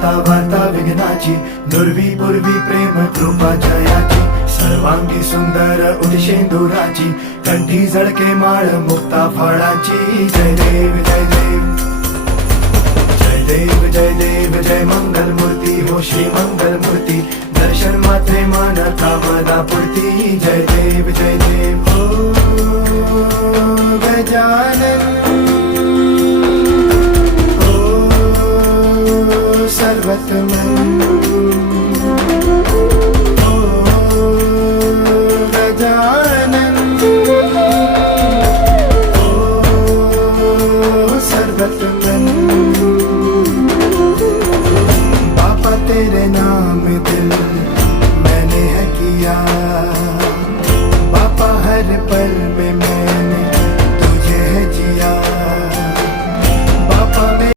दाता वार्ता विघ्नाची, नुरवी पूर्वी प्रेम कृपा जयाची, सर्वांगी सुंदर उदिशेंदुराची, कंठी झळके माळ मुक्ता फळाची. जय देव जय देव जय देव जय देव जय मंगल मूर्ती हो श्री मंगल मूर्ती, दर्शन मात्रे मान कामना पूर्ती. जय देव जय देव ओ गजानन ओ सर्वतमन.